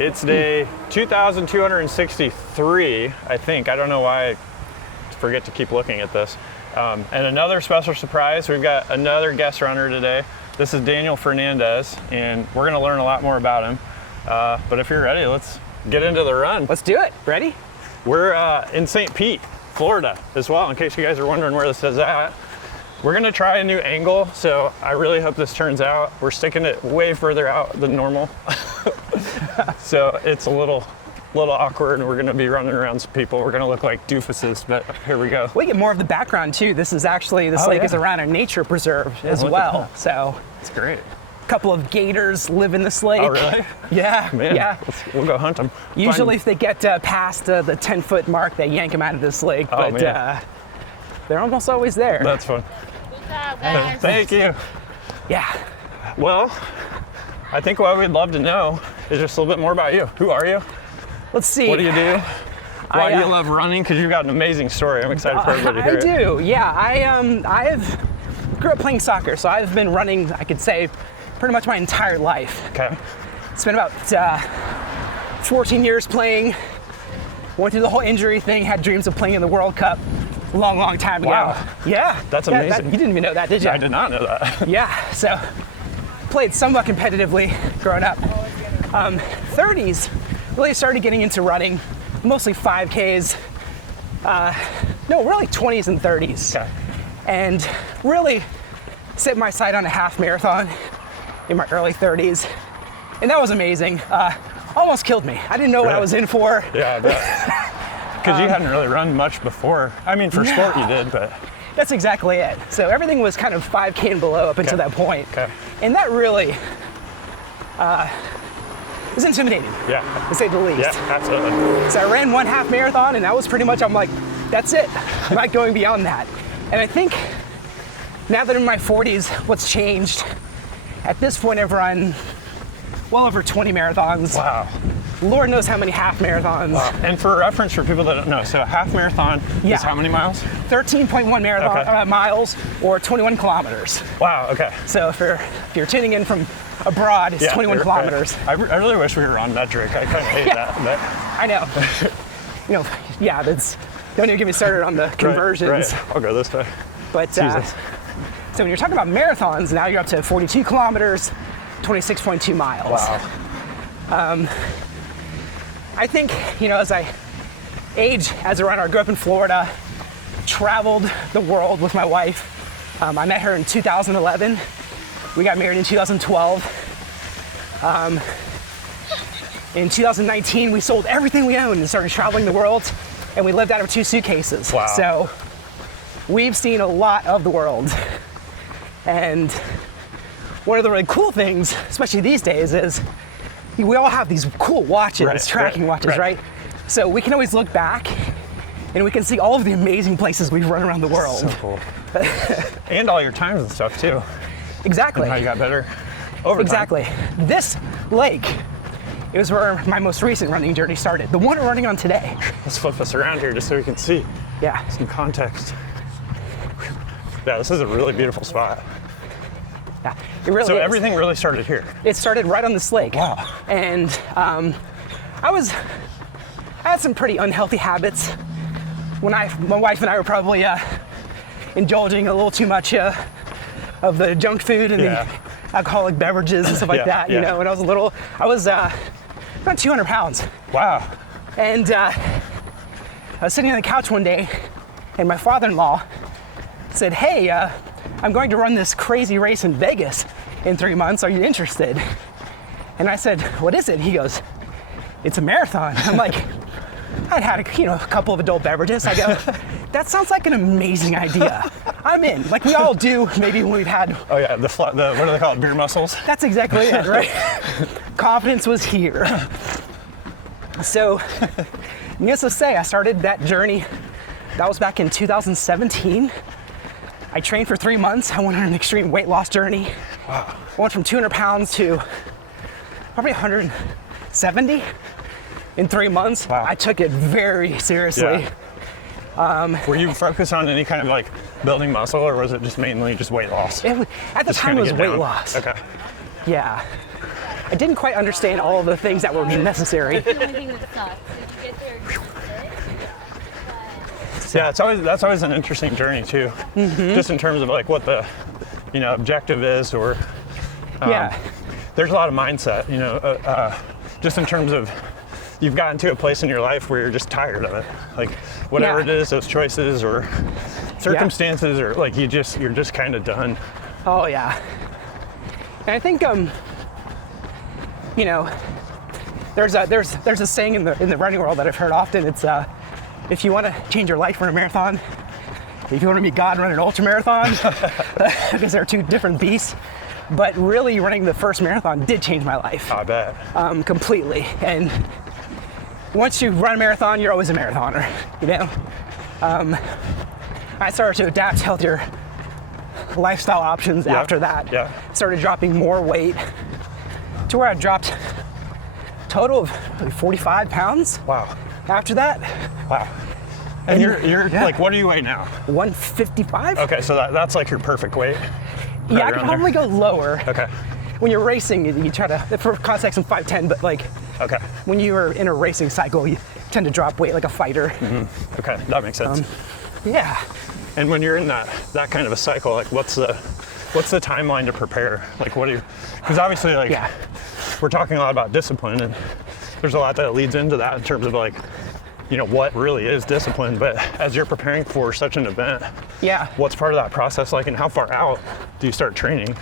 It's day 2,263, I think. I don't know why I forget to keep looking at this. And another special surprise, we've got another guest runner today. This is Daniel Fernandez, and we're gonna learn a lot more about him. But if you're ready, let's get into the run. Let's do it. Ready? We're in St. Pete, Florida as well, in case you guys are wondering where this is at. We're gonna try a new angle, so I really hope this turns out. We're sticking it way further out than normal. So it's a little awkward, and we're gonna be running around some people. We're gonna look like doofuses, but here we go. We get more of the background too. This lake is around a nature preserve as well. So it's great. A couple of gators live in this lake. Oh, really? Yeah, Man, yeah. We'll go hunt them. Usually if they get past the 10-foot mark, they yank them out of this lake, but they're almost always there. That's fun. Good job, guys. Thank you. Yeah. Well, I think what we'd love to know is just a little bit more about you. Who are you? Let's see. What do you do? Why do you love running? Because you've got an amazing story. I'm excited for everybody to hear it. I do, yeah. I grew up playing soccer, so I've been running, I could say, pretty much my entire life. Okay. Spent about 14 years playing, went through the whole injury thing, had dreams of playing in the World Cup a long time ago. Wow. Yeah. That's amazing. You didn't even know that, did you? I did not know that. Yeah, so played somewhat competitively growing up. 30s, really started getting into running, mostly 5Ks. No, really 20s and 30s. Okay. And really set my sight on a half marathon in my early 30s. And that was amazing. Almost killed me. I didn't know what I was in for. Yeah, I bet. Because you hadn't really run much before. I mean, for sport you did, but. That's exactly it. So everything was kind of 5K and below up until that point. Okay. And that really was intimidating, to say the least. Yeah, absolutely. So I ran one half marathon, and that was pretty much, I'm like, that's it. I'm not going beyond that. And I think now that I'm in my 40s, what's changed, at this point I've run well over 20 marathons. Wow. Lord knows how many half marathons. Wow. And for reference for people that don't know, so a half marathon is how many miles? 13.1 miles or 21 kilometers. Wow, okay. So if you're tuning in from abroad, it's 21 kilometers. I really wish we were on metric. I kind of hate that. But. I know. Don't even get me started on the conversions. Right. I'll go this way. But so when you're talking about marathons, now you're up to 42 kilometers, 26.2 miles. Wow. I think, as I age as a runner, I grew up in Florida, traveled the world with my wife. I met her in 2011. We got married in 2012. In 2019, we sold everything we owned and started traveling the world, and we lived out of 2 suitcases. Wow. So we've seen a lot of the world. And one of the really cool things, especially these days, is we all have these cool watches, tracking watches, right? So we can always look back and we can see all of the amazing places we've run around the world. So cool. And all your times and stuff too. Exactly. And how you got better over Exactly. time. This lake is where my most recent running journey started. The one we're running on today. Let's flip this around here just so we can see some context. Yeah, this is a really beautiful spot. Yeah, it really is. So everything really started here. It started right on this lake. Wow. And I had some pretty unhealthy habits when my wife and I were probably indulging a little too much of the junk food and the alcoholic beverages and stuff like that. When I was little, I was about 200 pounds. Wow. And I was sitting on the couch one day, and my father-in-law said, "Hey, I'm going to run this crazy race in Vegas in 3 months. Are you interested?" And I said, "What is it?" He goes, "It's a marathon." I'm like, I'd had a couple of adult beverages. I go, "That sounds like an amazing idea. I'm in." Like we all do, maybe when we've had. Oh yeah, the what do they call it? Beer muscles. That's exactly it, right? Confidence was here. So, needless to say, I started that journey. That was back in 2017. I trained for 3 months. I went on an extreme weight loss journey. Wow. I went from 200 pounds to probably 170 in 3 months. Wow. I took it very seriously. Yeah. Were you focused on any kind of like building muscle, or was it just mainly just weight loss? At the time, it was weight loss. Okay. Yeah. I didn't quite understand all of the things that were necessary. That's the only thing that sucks. If you get there, you sit. Yeah, that's always an interesting journey too. Just in terms of like what the, objective is, or Yeah. there's a lot of mindset, just in terms of you've gotten to a place in your life where you're just tired of it. Like whatever Yeah. it is, those choices or circumstances, or like you're just kind of done. Oh yeah. And I think there's a saying in the running world that I've heard often. It's if you want to change your life, run a marathon. If you want to be God, run an ultra marathon. Because they're two different beasts. But really, running the first marathon did change my life. I bet. Completely. And once you run a marathon, you're always a marathoner. I started to adapt healthier lifestyle options after that. Yeah. Started dropping more weight to where I dropped total of like 45 pounds. Wow. After that, Wow. And you're yeah. like, what do you weigh now? 155. Okay, so that's like your perfect weight. Yeah, I around can there. probably go lower. Okay. When you're racing, you try to, for context, I'm 5'10", but like Okay. when you are in a racing cycle, you tend to drop weight like a fighter. Okay, that makes sense. Yeah. And when you're in that kind of a cycle, like what's the timeline to prepare? Like what do you? Because obviously, like Yeah. we're talking a lot about discipline, and there's a lot that leads into that in terms of like, what really is discipline. But as you're preparing for such an event, Yeah. what's part of that process like, and how far out do you start training?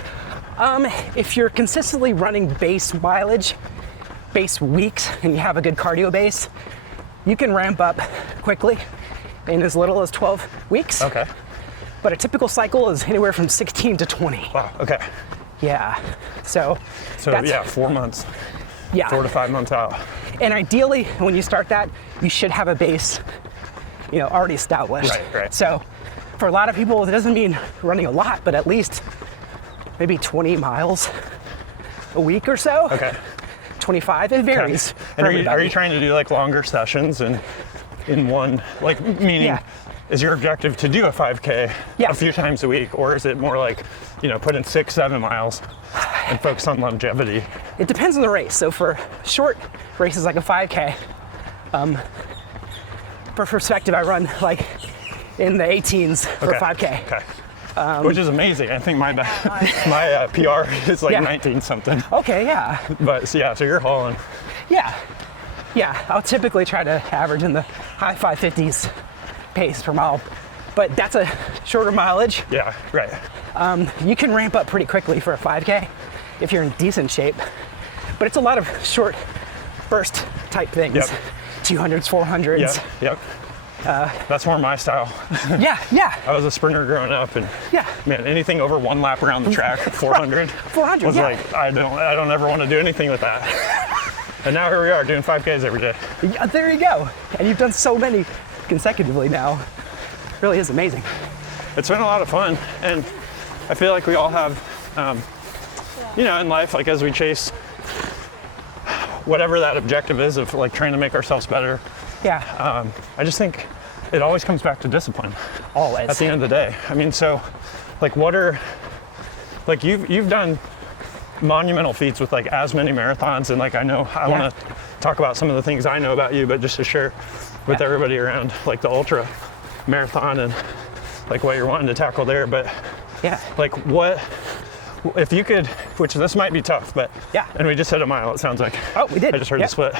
If you're consistently running base mileage, base weeks, and you have a good cardio base, you can ramp up quickly in as little as 12 weeks. Okay. But a typical cycle is anywhere from 16 to 20. Wow. Okay. Yeah. So that's, yeah, 4 months, yeah. 4 to 5 months out. And ideally, when you start that, you should have a base, already established. Right. So for a lot of people, it doesn't mean running a lot, but at least maybe 20 miles a week or so. Okay. 25, it varies. Okay. For And are you everybody. trying to do like longer sessions and in one, like meaning, Yeah. is your objective to do a 5K Yeah. a few times a week, or is it more like, put in 6-7 miles and focus on longevity? It depends on the race. So for short races like a 5K, for perspective, I run like in the 18s for a 5K. Okay. Which is amazing. I think my PR is like Yeah. 19 something. Okay, yeah. But so you're hauling. Yeah. I'll typically try to average in the high 550s pace per mile, but that's a shorter mileage. Yeah, right. You can ramp up pretty quickly for a 5K if you're in decent shape, but it's a lot of short burst type things. Yep. 200s, 400s. Yep. That's more my style. Yeah. I was a sprinter growing up, and Yeah. man, anything over one lap around the track, 400, 400, was yeah. like, I don't ever want to do anything with that. And now here we are doing 5Ks every day. Yeah, there you go. And you've done so many consecutively now. Really is amazing. It's been a lot of fun, and I feel like we all have, in life, like as we chase whatever that objective is of like trying to make ourselves better, Yeah. I just think it always comes back to discipline Always. at the end of the day. I mean, so like like you've done monumental feats with like as many marathons, and like I want to talk about some of the things I know about you, but just to share with everybody around like the ultra marathon and like what you're wanting to tackle there. But Yeah. like what if you could, which this might be tough, but Yeah. and we just hit a mile, it sounds like. Oh, we did. I just heard Yeah. the split.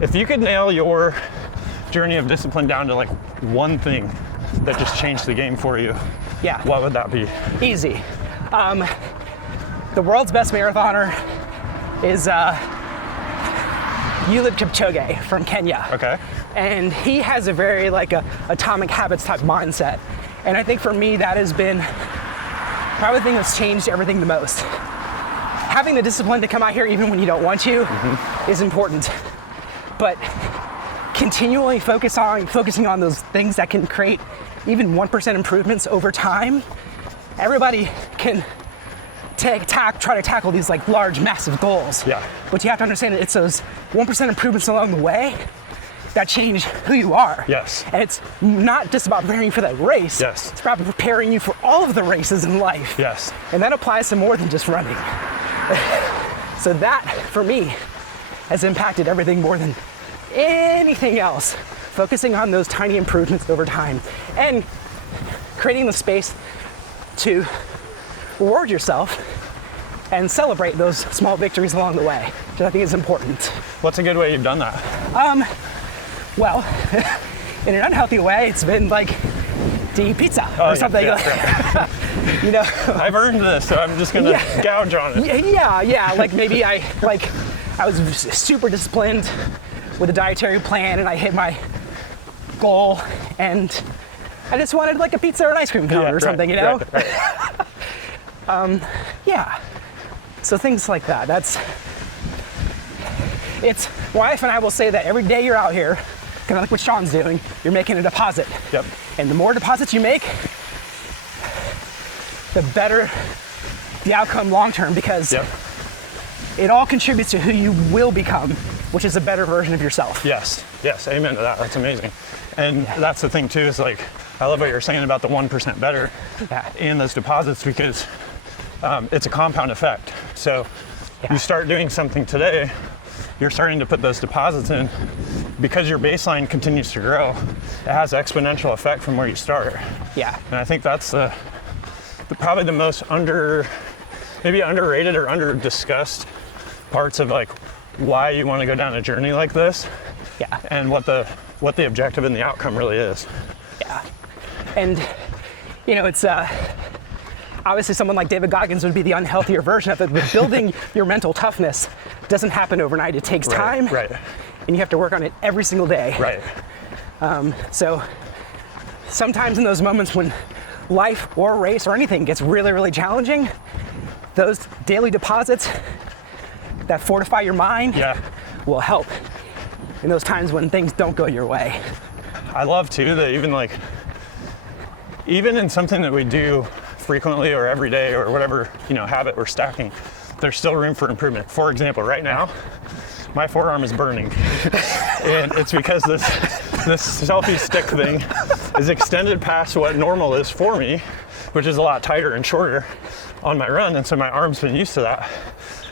If you could nail your journey of discipline down to like one thing that just changed the game for you, Yeah. what would that be? Easy. The world's best marathoner is Eliud Kipchoge from Kenya. Okay. And he has a very atomic habits type mindset. And I think for me, that has been probably the thing that's changed everything the most. Having the discipline to come out here even when you don't want to is important. But continually focusing on those things that can create even 1% improvements over time. Everybody can try to tackle these large, massive goals. Yeah. But you have to understand that it's those 1% improvements along the way that change who you are. Yes. And it's not just about preparing you for that race. Yes. It's about preparing you for all of the races in life. Yes. And that applies to more than just running. So that, for me, has impacted everything more than anything else. Focusing on those tiny improvements over time and creating the space to reward yourself and celebrate those small victories along the way, which I think is important. What's a good way you've done that? Well, in an unhealthy way, it's been like to eat pizza or something. Yeah. You know, I've earned this, so I'm just gonna gouge on it. Yeah. Like maybe I was super disciplined with a dietary plan, and I hit my goal, and I just wanted like a pizza or an ice cream cone or something, you know? Right. Yeah. So things like that. It's wife and I will say that every day you're out here, kind of like what Sean's doing, you're making a deposit. Yep. And the more deposits you make, the better the outcome long term, because it all contributes to who you will become, which is a better version of yourself. Yes, amen to that. That's amazing. And that's the thing too, is like, I love what you're saying about the 1% better in those deposits, because it's a compound effect. So you start doing something today, you're starting to put those deposits in, because your baseline continues to grow. It has exponential effect from where you start. Yeah. And I think that's probably the most maybe underrated or under discussed parts of like why you want to go down a journey like this. Yeah. And what the objective and the outcome really is. Yeah. And you know, it's obviously someone like David Goggins would be the unhealthier version of it, but building your mental toughness doesn't happen overnight. It takes time. Right. And you have to work on it every single day. Right. So sometimes in those moments when life or race or anything gets really, really challenging, those daily deposits that fortify your mind will help in those times when things don't go your way. I love too that even in something that we do frequently or every day or whatever, habit we're stacking, there's still room for improvement. For example, right now, my forearm is burning. And it's because this selfie stick thing is extended past what normal is for me, which is a lot tighter and shorter on my run. And so my arm's been used to that.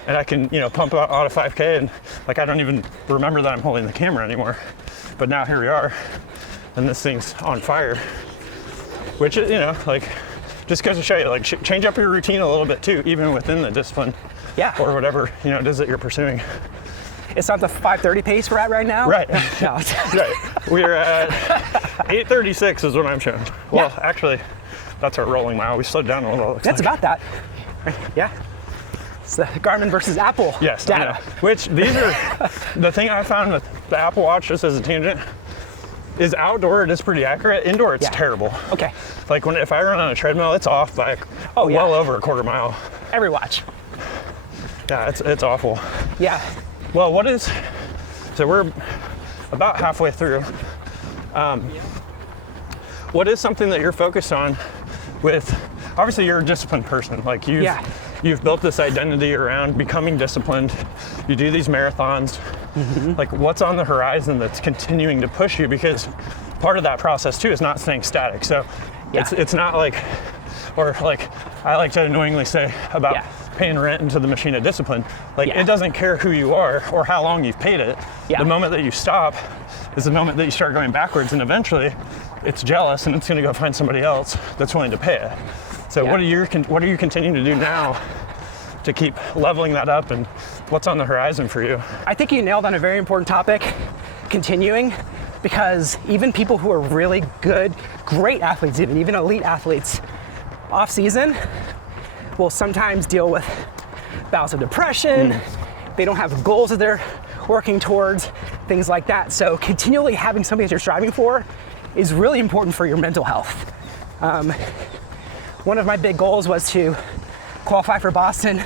And I can, pump out a 5K, and like, I don't even remember that I'm holding the camera anymore. But now here we are, and this thing's on fire, which is, just goes to show you, like, change up your routine a little bit too, even within the discipline. Or whatever, it is that you're pursuing. It's not the 5:30 pace we're at right now? Right. No. Right. We're at 8:36 is what I'm showing. Well, actually, that's our rolling mile. We slowed down a little. That's about that. Yeah. It's the Garmin versus Apple data. Yeah. Which these are, the thing I found with the Apple Watch, just as a tangent, is outdoor it is pretty accurate. Indoor it's terrible. Okay. Like if I run on a treadmill, it's off by well over a quarter mile. Every watch. Yeah, it's awful. Yeah. Well, so we're about halfway through. What is something that you're focused on with, obviously you're a disciplined person, like you've built this identity around becoming disciplined. You do these marathons. Like, what's on the horizon that's continuing to push you? Because part of that process too is not staying static. So it's not like, or like I like to annoyingly say about paying rent into the machine of discipline. Like, it doesn't care who you are or how long you've paid it. The moment that you stop is the moment that you start going backwards, and eventually it's jealous and it's going to go find somebody else that's willing to pay it. So what are you continuing to do now to keep leveling that up, and what's on the horizon for you? I think you nailed on a very important topic, continuing, because even people who are really good, great athletes, even elite athletes, off season will sometimes deal with bouts of depression. They don't have goals that they're working towards, things like that. So continually having something that you're striving for is really important for your mental health. One of my big goals was to qualify for Boston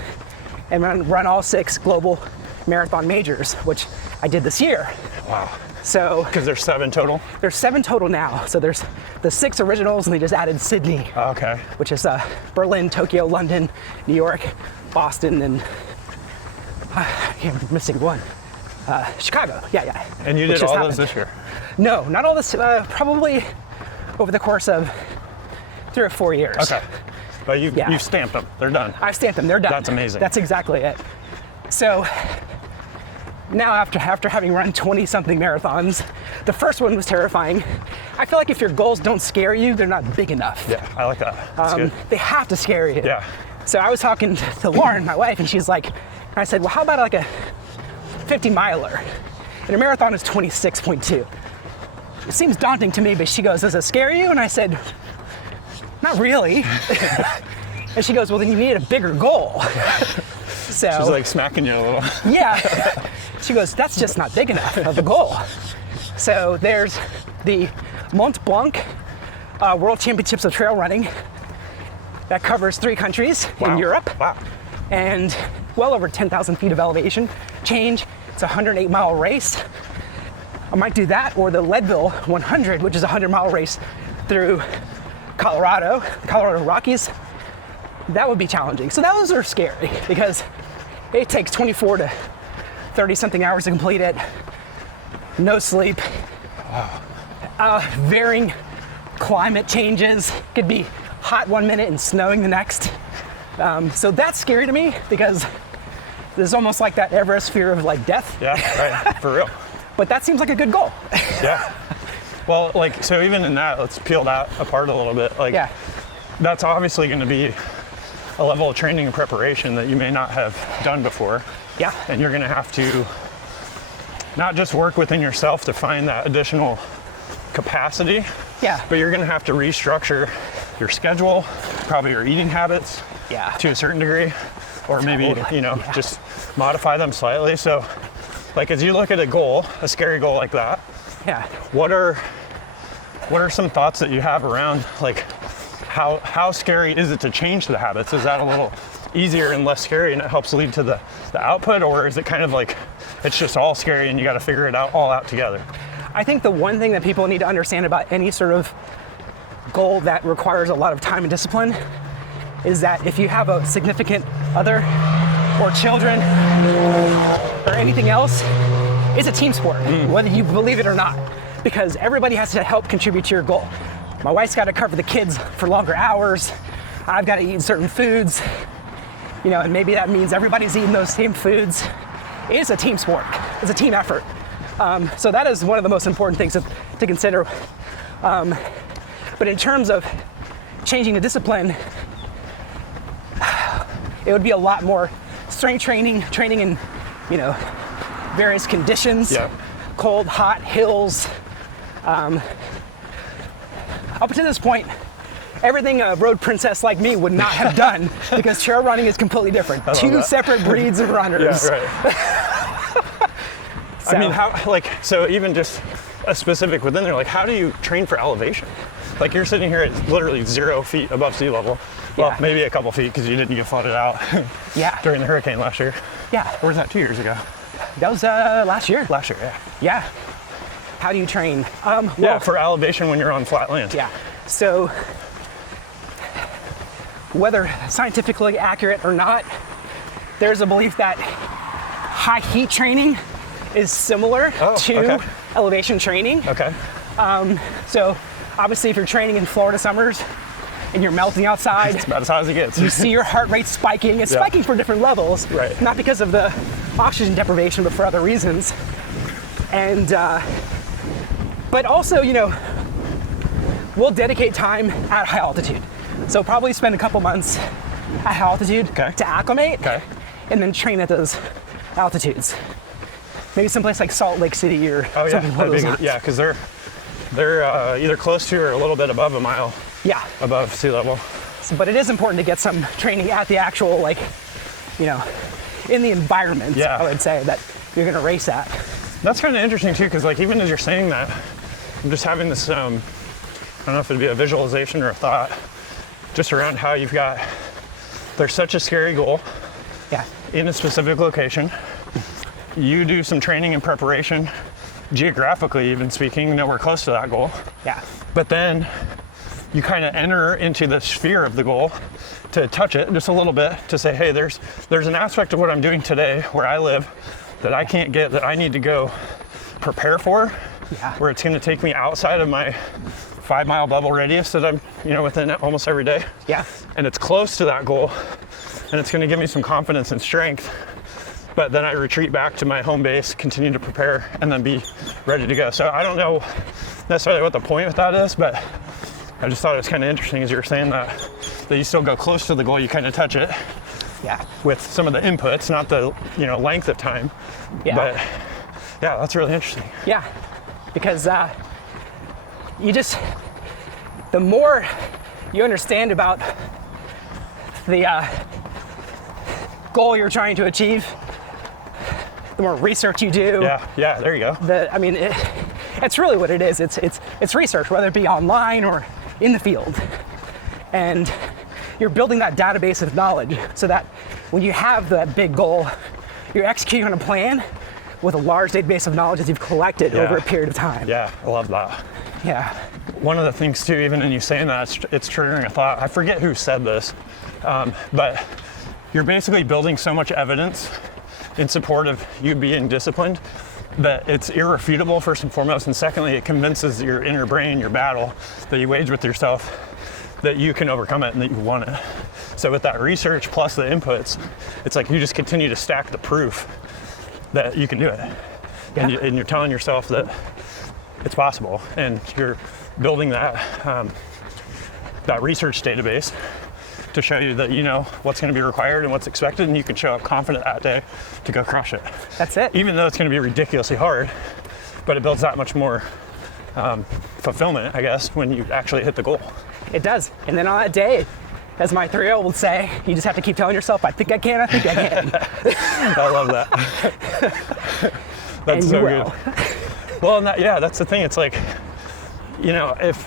and run all 6 global marathon majors, which I did this year. Wow. So, because there's 7 total? There's 7 total now. So there's the 6 originals, and they just added Sydney. Okay. Which is Berlin, Tokyo, London, New York, Boston, and I'm missing one. Chicago. Yeah. And you did all those this year? No, not all this. Probably over the course of 3 or 4 years. Okay. But you've stamped them. They're done. I've stamped them. They're done. That's amazing. That's exactly it. So now after having run 20-something marathons, the first one was terrifying. I feel like if your goals don't scare you, they're not big enough. Yeah, I like that. That's good. They have to scare you. Yeah. So I was talking to Lauren, my wife, and she's like, I said, well, how about like a 50 miler? And a marathon is 26.2. It seems daunting to me, but she goes, does it scare you? And I said, not really. And she goes, well, then you need a bigger goal. So She's like smacking you a little. yeah. She goes, that's just not big enough of a goal. So there's the Mont Blanc World Championships of Trail Running that covers 3 countries in Europe. Wow. And well over 10,000 feet of elevation change. It's a 108-mile race. I might do that, or the Leadville 100, which is a 100-mile race through Colorado, the Colorado Rockies. That would be challenging. So those are scary because it takes 24 to 30-something hours to complete it. No sleep. Varying climate changes. Could be hot one minute and snowing the next. So that's scary to me because there's almost like that Everest fear of like death. Yeah, right, for real. But that seems like a good goal. Yeah. Well, like, so even in that, let's peel that apart a little bit. Like, Yeah. that's obviously going to be a level of training and preparation that you may not have done before. Yeah. And you're going to have to not just work within yourself to find that additional capacity, Yeah. but you're going to have to restructure your schedule, probably your eating habits Yeah. to a certain degree, or maybe, Totally. you know, Yeah. just modify them slightly. So, like, as you look at a goal, a scary goal like that, Yeah. what are some thoughts that you have around, like, how scary is it to change the habits? Is that a little easier and less scary and it helps lead to the output, or is it kind of like it's just all scary and you got to figure it all out together? I think the one thing that people need to understand about any sort of goal that requires a lot of time and discipline is that if you have a significant other or children or anything else, it's a team sport, whether you believe it or not, because everybody has to help contribute to your goal. My wife's got to cover the kids for longer hours. I've got to eat certain foods, you know, and maybe that means everybody's eating those same foods. It is a team sport. It's a team effort. So that is one of the most important things to consider. But in terms of changing the discipline, it would be a lot more strength training in, you know, various conditions, Yeah. cold, hot, hills. Up to this point, everything a road princess like me would not have done because trail running is completely different. love 2 that. separate breeds of runners. Yeah, right. I mean, so even just a specific within there, like, how do you train for elevation? Like, you're sitting here at literally 0 feet above sea level. Well, Yeah. maybe a couple feet because you didn't get flooded out Yeah. during the hurricane last year. Yeah. Or was that 2 years ago? That was last year. Last year, yeah. Yeah. How do you train? Yeah, for elevation when you're on flat land. Yeah. So, whether scientifically accurate or not, there's a belief that high heat training is similar to okay. elevation training. Okay. So, obviously, if you're training in Florida summers and you're melting outside, It's about as high as it gets. you see your heart rate spiking. It's Yeah. spiking for different levels, Right. not because of the oxygen deprivation, but for other reasons. And but also, you know, we'll dedicate time at high altitude. So probably spend a couple months at high altitude Okay. to acclimate, Okay. and then train at those altitudes. Maybe someplace like Salt Lake City or Oh yeah, something along that'd be those good. lines. Yeah, because they're either close to or a little bit above a mile Yeah. above sea level. But it is important to get some training at the actual, like, you know, in the environment, Yeah. I would say, that you're gonna race at. That's kind of interesting too, because like even as you're saying that, I'm just having this, I don't know if it'd be a visualization or a thought, just around how there's such a scary goal Yeah. in a specific location. You do some training and preparation, geographically even speaking, nowhere close to that goal. Yeah. But then you kind of enter into the sphere of the goal to touch it just a little bit, to say, hey, there's an aspect of what I'm doing today where I live that I can't get, that I need to go prepare for, Yeah. where it's going to take me outside of my 5 mile bubble radius that I'm, you know, within almost every day. Yeah. And it's close to that goal, and it's going to give me some confidence and strength but then I retreat back to my home base, continue to prepare, and then be ready to go. So I don't know necessarily what the point with that is, but I just thought it was kind of interesting as you were saying that you still go close to the goal, you kind of touch it. Yeah. With some of the inputs, not the length of time. Yeah. But yeah, that's really interesting. Yeah, because the more you understand about the goal you're trying to achieve, the more research you do. Yeah, there you go. It's really what it is. It's research, whether it be online or in the field. And you're building that database of knowledge so that when you have that big goal, you're executing on a plan with a large database of knowledge that you've collected over a period of time. Yeah, I love that. Yeah. One of the things too, even in you saying that, it's triggering a thought. I forget who said this, but you're basically building so much evidence in support of you being disciplined that it's irrefutable, first and foremost, and secondly, it convinces your inner brain, your battle that you wage with yourself, that you can overcome it and that you want it. So with that research plus the inputs, it's like you just continue to stack the proof that you can do it. Yeah. And you're telling yourself that it's possible, and you're building that research database to show you that you know what's going to be required and what's expected, and you can show up confident that day to go crush it. That's it. Even though it's going to be ridiculously hard, but it builds that much more fulfillment, I guess, when you actually hit the goal. It does. And then on that day, as my 3-year-old would say, you just have to keep telling yourself, I think I can, I think I can. I love that. That's and so you will. good. Well, that's the thing. It's like, if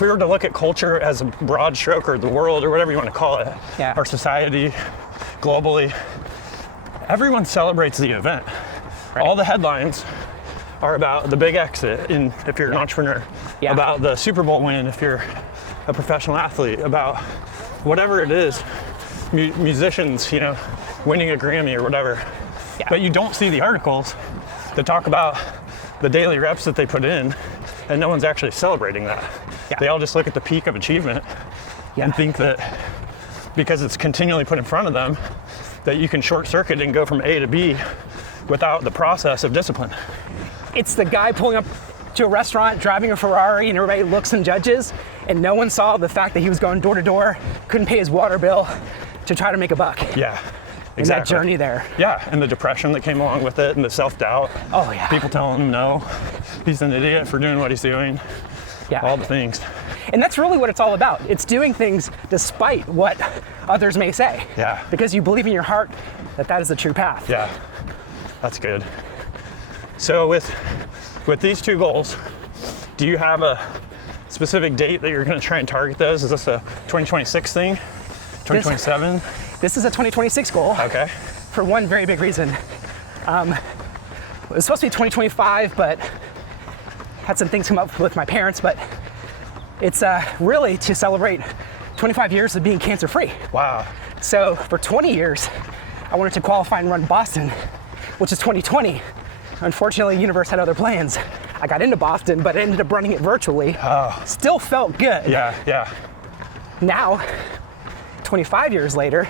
we were to look at culture as a broad stroke, or the world, or whatever you want to call it, our society, globally, everyone celebrates the event. Right. All the headlines are about the big exit if you're an entrepreneur, about the Super Bowl win if you're a professional athlete, about whatever it is, musicians, winning a Grammy or whatever. Yeah. But you don't see the articles that talk about the daily reps that they put in, and no one's actually celebrating that. Yeah. They all just look at the peak of achievement and think that because it's continually put in front of them, that you can short circuit and go from A to B without the process of discipline. It's the guy pulling up to a restaurant, driving a Ferrari, and everybody looks and judges, and no one saw the fact that he was going door to door, couldn't pay his water bill to try to make a buck. Yeah, exactly. And that journey there. Yeah, and the depression that came along with it, and the self-doubt. Oh yeah. People telling him no, he's an idiot for doing what he's doing. Yeah. All the things. And that's really what it's all about. It's doing things despite what others may say. Yeah. Because you believe in your heart that is the true path. Yeah, that's good. So with these two goals, do you have a specific date that you're going to try and target those? Is this a 2026 thing? 2027? This is a 2026 goal. Okay. For one very big reason. It was supposed to be 2025, but had some things come up with my parents, but it's really to celebrate 25 years of being cancer-free. Wow. So for 20 years, I wanted to qualify and run Boston, which is 2020. Unfortunately, the universe had other plans. I got into Boston, but I ended up running it virtually. Oh. Still felt good. Yeah. Now, 25 years later,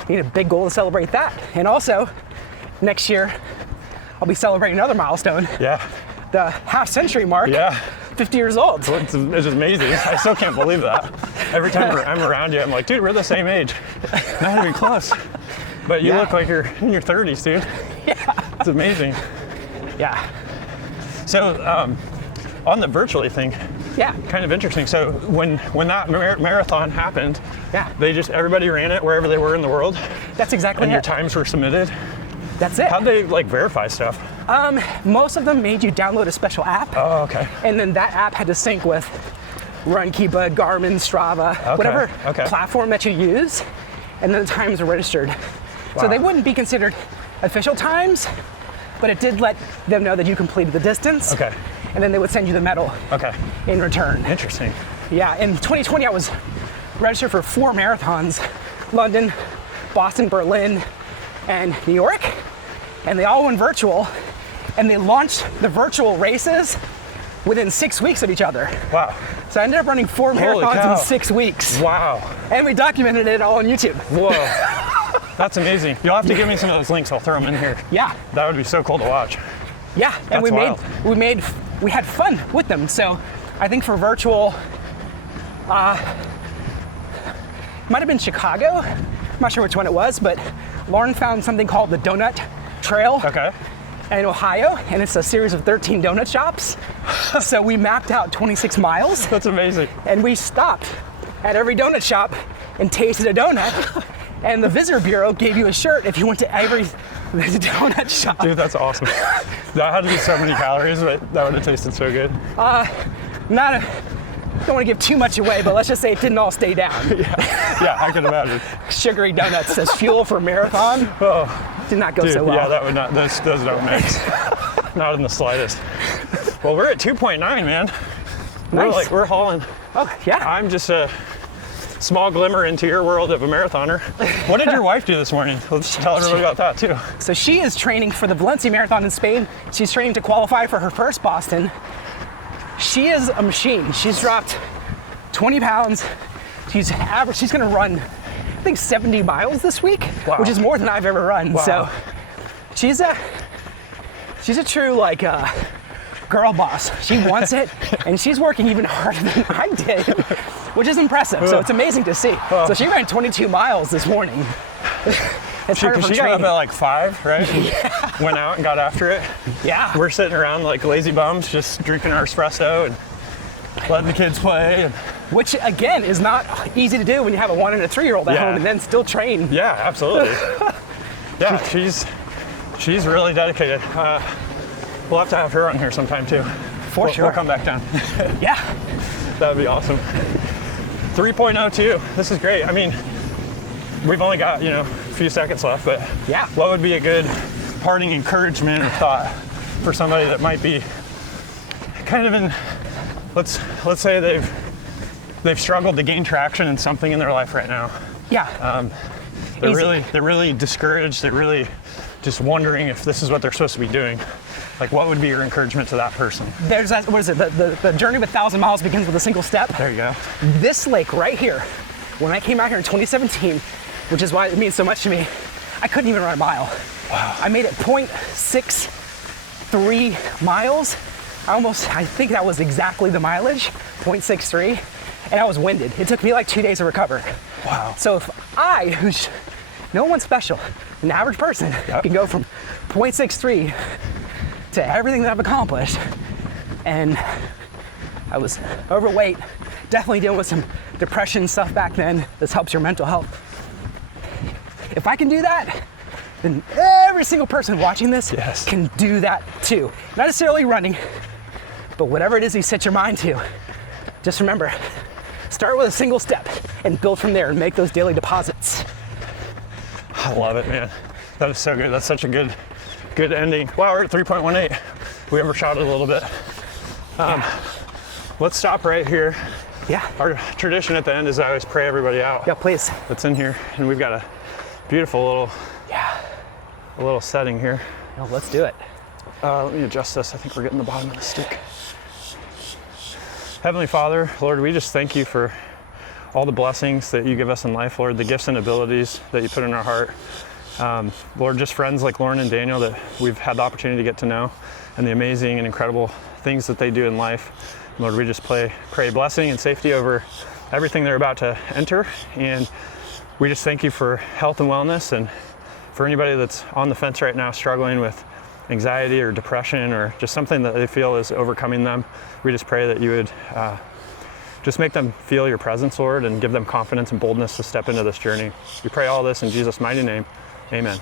I need a big goal to celebrate that. And also, next year, I'll be celebrating another milestone. Yeah. The half-century mark. Yeah. 50 years old. It's amazing. I still can't believe that. Every time I'm around you, I'm like, dude, we're the same age. Not even close. But you look like you're in your 30s, dude. Yeah. It's amazing. Yeah. So, on the virtually thing, kind of interesting. So when that marathon happened, everybody ran it wherever they were in the world. That's exactly and it. your times were submitted. That's it. How'd they verify stuff? Most of them made you download a special app. Oh, okay. And then that app had to sync with Runkeeper, Garmin, Strava, whatever platform that you use, and then the times are registered. Wow. So they wouldn't be considered official times, but it did let them know that you completed the distance. Okay. And then they would send you the medal in return. Interesting. Yeah, in 2020 I was registered for 4 marathons, London, Boston, Berlin, and New York, and they all went virtual, and they launched the virtual races within 6 weeks of each other. Wow. So I ended up running 4 marathons in 6 weeks. Wow. And we documented it all on YouTube. Whoa. That's amazing. You'll have to give me some of those links. I'll throw them in here. Yeah. That would be so cool to watch. Yeah, and That's wild. we had fun with them. So I think for virtual, might have been Chicago. I'm not sure which one it was, but Lauren found something called the Donut Trail Okay. in Ohio, and it's a series of 13 donut shops. So we mapped out 26 miles, That's amazing. and we stopped at every donut shop and tasted a donut. And the visitor bureau gave you a shirt if you went to every donut shop. Dude, that's awesome. That had to be so many calories, but that would have tasted so good. Don't want to give too much away, but let's just say it didn't all stay down. Yeah, I can imagine. Sugary donuts as fuel for marathon Oh, did not go dude, so well. yeah, that would not, those don't mix. Not in the slightest. Well, we're at 2.9, man. Nice. We're hauling. Oh, yeah. I'm just a small glimmer into your world of a marathoner. What did your wife do this morning? Let's tell everybody about that too. So she is training for the Valencia Marathon in Spain. She's training to qualify for her first Boston. She is a machine. She's dropped 20 pounds. She's going to run, I think, 70 miles this week, Wow. which is more than I've ever run. Wow. So she's a true girl boss. She wants it, and she's working even harder than I did, which is impressive. So it's amazing to see. So she ran 22 miles this morning. It's part of her She got up training. at like 5, right? Yeah. Went out and got after it. Yeah. We're sitting around like lazy bums, just drinking our espresso and letting the kids play. And Which again is not easy to do when you have a 1 and a 3-year-old at Yeah. home and then still train. yeah, absolutely. Yeah, she's really dedicated. We'll have to have her on here sometime too. For sure. We'll come back down. Yeah. That would be awesome. 3.02. This is great. I mean, we've only got, a few seconds left, but Yeah. what would be a good parting encouragement or thought for somebody that might be kind of in, let's say they've struggled to gain traction in something in their life right now. Yeah. They're Easy. really discouraged. They're really just wondering if this is what they're supposed to be doing. Like, what would be your encouragement to that person? There's that, what is it? The journey of 1,000 miles begins with a single step. There you go. This lake right here, when I came out here in 2017, which is why it means so much to me, I couldn't even run a mile. Wow. I made it 0.63 miles. I think that was exactly the mileage, 0.63, and I was winded. It took me like 2 days to recover. Wow. So if I, who's no one special, an average person, can go from 0.63 to everything that I've accomplished, and I was overweight, definitely dealing with some depression stuff back then. This helps your mental health. If I can do that, then every single person watching this Yes. can do that too. Not necessarily running, but whatever it is you set your mind to, just remember, start with a single step and build from there and make those daily deposits. I love it, man. That is so good. That's such a good ending. Wow, we're at 3.18. We overshot it a little bit. Let's stop right here. Yeah. Our tradition at the end is I always pray everybody out. Yeah, please. That's in here, and we've got a beautiful little setting here. No, let's do it. Let me adjust this. I think we're getting the bottom of the stick. Heavenly Father, Lord, we just thank you for all the blessings that you give us in life, Lord, the gifts and abilities that you put in our heart. Lord, just friends like Lauren and Daniel that we've had the opportunity to get to know, and the amazing and incredible things that they do in life. Lord, we just pray blessing and safety over everything they're about to enter, and we just thank you for health and wellness, and for anybody that's on the fence right now struggling with anxiety or depression or just something that they feel is overcoming them. We just pray that you would just make them feel your presence, Lord, and give them confidence and boldness to step into this journey. We pray all this in Jesus' mighty name. Amen.